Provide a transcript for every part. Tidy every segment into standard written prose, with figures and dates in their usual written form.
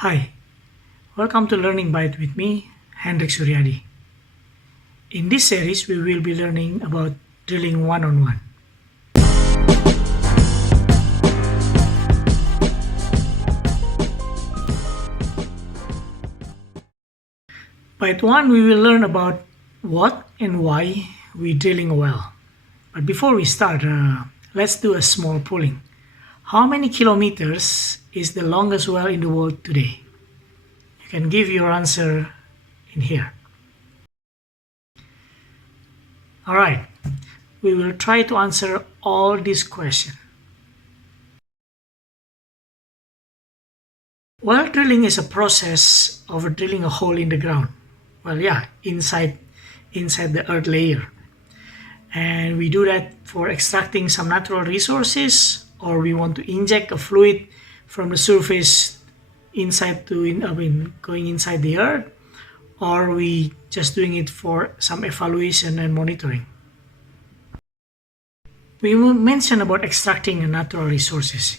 Hi, welcome to Learning Bite with me, Hendrik Suryadi. In this series, we will be learning about drilling one-on-one. Bite 1, we will learn about what and why we drilling a well. But before we start, let's do a small polling. How many kilometers is the longest well in the world today? You can give your answer in here. Alright, we will try to answer all these questions. Well drilling is a process of drilling a hole in the ground. Well, yeah, inside the earth layer. And we do that for extracting some natural resources, or we want to inject a fluid from the surface going inside the earth, or we just doing it for some evaluation and monitoring. We will mention about extracting natural resources.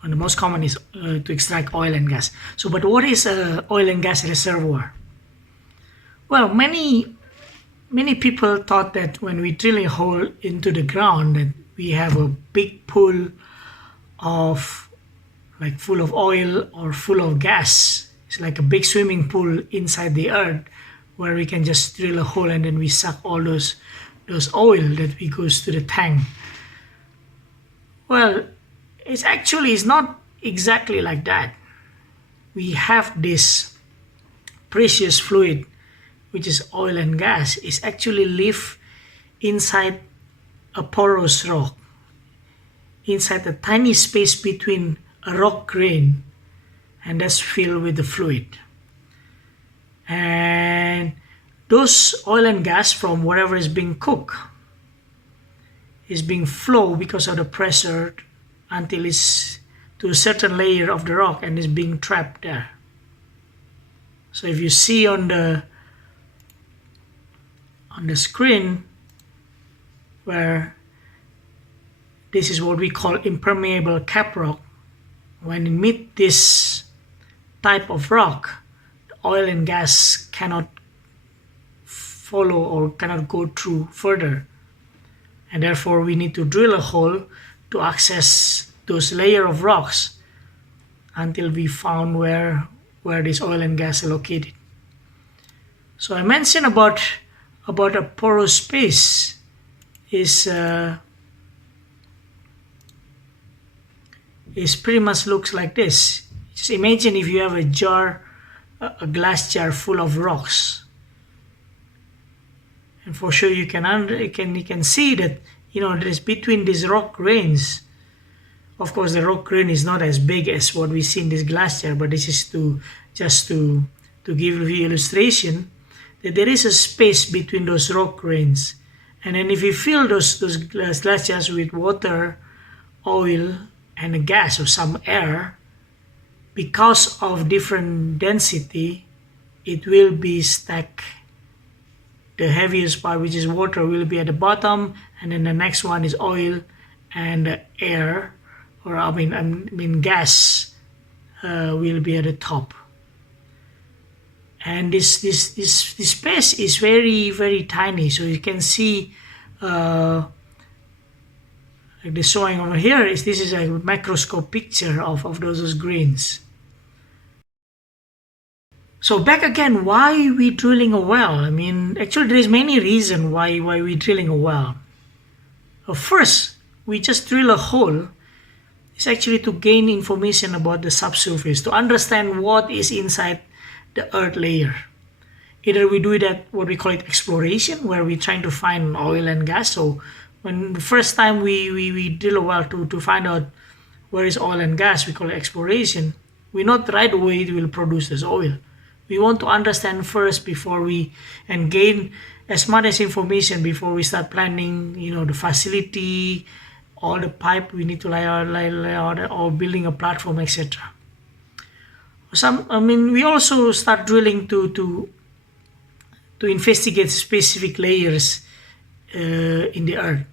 And the most common is to extract oil and gas. So, but what is a oil and gas reservoir? Well, many people thought that when we drill a hole into the ground, that we have a big pool of full of oil or full of gas. It's like a big swimming pool inside the earth where we can just drill a hole and then we suck all those oil that goes to the tank. Well, it's not exactly like that. We have this precious fluid, which is oil and gas, is actually live inside a porous rock, inside a tiny space between a rock grain, and that's filled with the fluid. And those oil and gas from whatever is being cooked is being flow because of the pressure until it's to a certain layer of the rock and is being trapped there. So if you see on the screen where this is what we call impermeable cap rock, when you meet this type of rock, the oil and gas cannot follow or cannot go through further, and therefore we need to drill a hole to access those layer of rocks until we found where this oil and gas are located. So I mentioned about a porous space is pretty much looks like this. Just imagine if you have a glass jar full of rocks, and for sure you can see that there's between these rock grains. Of course, the rock grain is not as big as what we see in this glass jar, but this is to give you illustration that there is a space between those rock grains. And then if you fill those glass jars with water, oil, and a gas or some air, because of different density, it will be stacked. The heaviest part, which is water, will be at the bottom, and then the next one is oil and air, or gas, will be at the top. And this space is very, very tiny. So you can see, like the showing over here this is a microscope picture of those grains. So back again, why we drilling a well? Actually there is many reasons why we drilling a well. First, we just drill a hole. It's actually to gain information about the subsurface, to understand what is inside the earth layer. Either we do it at what we call it exploration, where we're trying to find oil and gas. So when the first time we drill a well to find out where is oil and gas, we call it exploration. We not right away it will produce this oil. We want to understand first and gain as much as information before we start planning, the facility, all the pipe we need to lay out, or building a platform, etc. We also start drilling to investigate specific layers in the earth.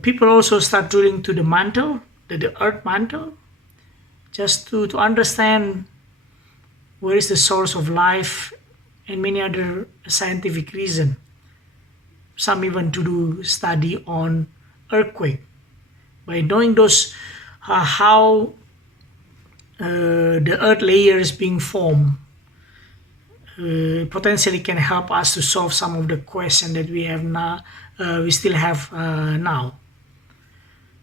People also start drilling to the mantle, the earth mantle, just to understand where is the source of life, and many other scientific reasons. Some even to do study on earthquake. By knowing those, how the earth layer is being formed, potentially can help us to solve some of the questions that we have now. We still have now.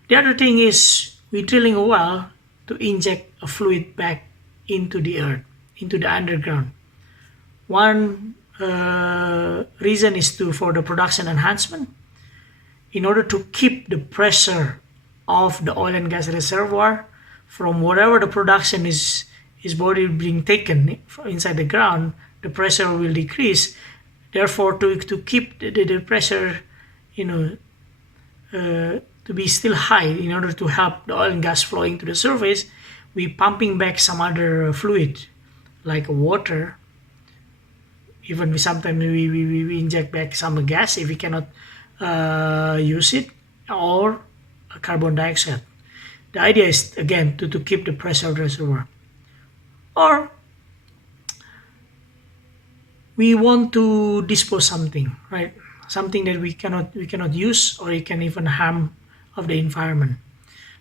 The other thing is we're drilling a well to inject a fluid back into the earth, into the underground. One reason is for the production enhancement, in order to keep the pressure of the oil and gas reservoir from whatever the production is body being taken inside the ground, the pressure will decrease. Therefore, to keep the pressure, to be still high, in order to help the oil and gas flowing to the surface, we pumping back some other fluid like water. Even sometimes we inject back some gas if we cannot use it, or carbon dioxide. The idea is again to keep the pressure of the reservoir. Or we want to dispose something, right? Something that we cannot use, or it can even harm of the environment.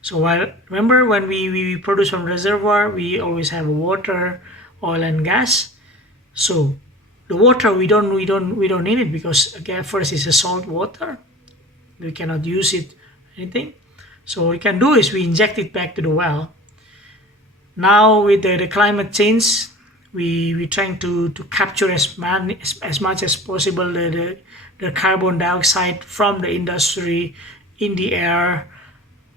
So remember when we produce from reservoir, we always have water, oil and gas. So the water we don't need it, because again, first it's a salt water. We cannot use it anything. So what we can do is we inject it back to the well. Now with the climate change, we trying to capture as much as possible the carbon dioxide from the industry in the air.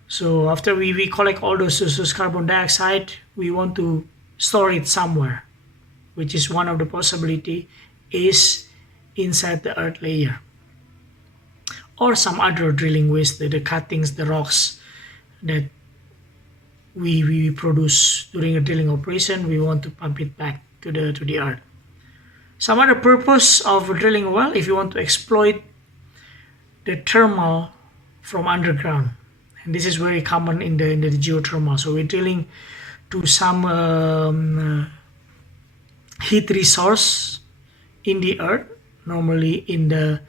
So after we collect all those carbon dioxide, we want to store it somewhere, which is one of the possibility is inside the earth layer, or some other drilling waste, the cuttings, the rocks that we produce during a drilling operation. We want to pump it back to the earth. Some other purpose of drilling a well, if you want to exploit the thermal from underground, and this is very common in the geothermal. So we're drilling to some heat resource in the earth, normally in the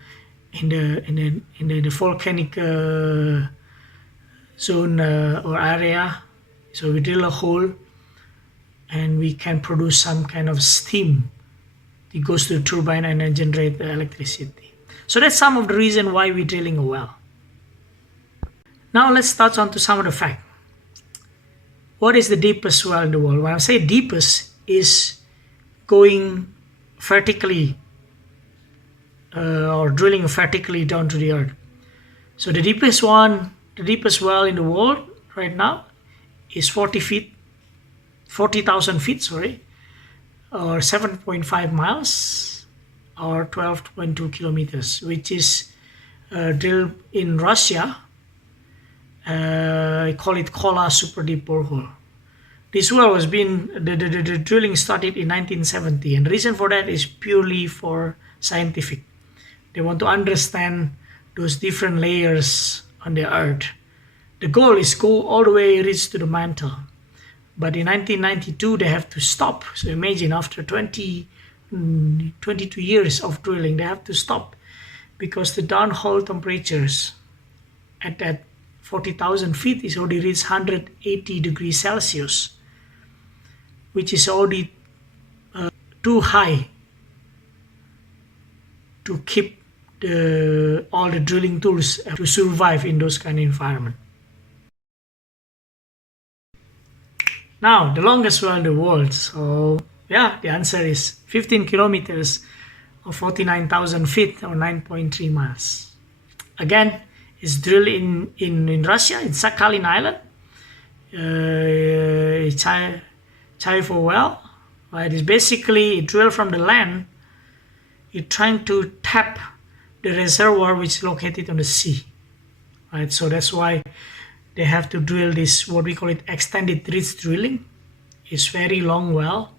volcanic zone or area. So we drill a hole and we can produce some kind of steam. It goes to the turbine and then generate the electricity. So that's some of the reason why we're drilling a well. Now let's touch on to some of the facts. What is the deepest well in the world? When I say deepest, is going vertically or drilling vertically down to the earth. So the deepest well in the world right now is 40,000 feet, or 7.5 miles, or 12.2 kilometers, which is drilled in Russia. I call it Kola Super Deep Borehole. This well the drilling started in 1970, and the reason for that is purely for scientific. They want to understand those different layers on the earth. The goal is go all the way reach to the mantle. But in 1992, they have to stop. So imagine after 22 years of drilling, they have to stop because the downhole temperatures at that 40,000 feet is already reached 180 degrees Celsius, which is already too high to keep all the drilling tools to survive in those kind of environment. Now, the longest well in the world. So, yeah, the answer is 15 kilometers or 49,000 feet or 9.3 miles. Again, it's drilled in Russia, in Sakhalin Island. Chaivo well. Right? It's basically drilled from the land. You're trying to tap the reservoir which is located on the sea. Right? So that's why they have to drill this, what we call it, extended reach drilling. It's very long well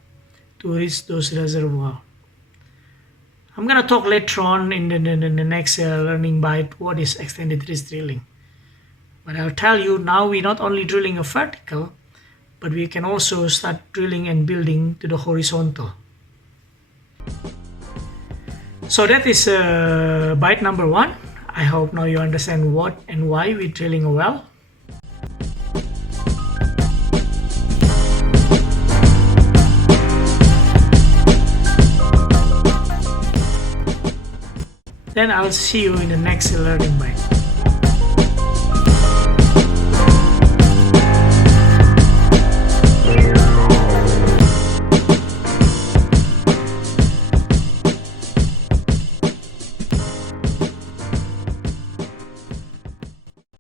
to reach those reservoirs. I'm going to talk later on in the next learning bite what is extended reach drilling. But I'll tell you now we're not only drilling a vertical, but we can also start drilling and building to the horizontal. So that is bite number 1. I hope now you understand what and why we're drilling a well. Then I'll see you in the next learning bite.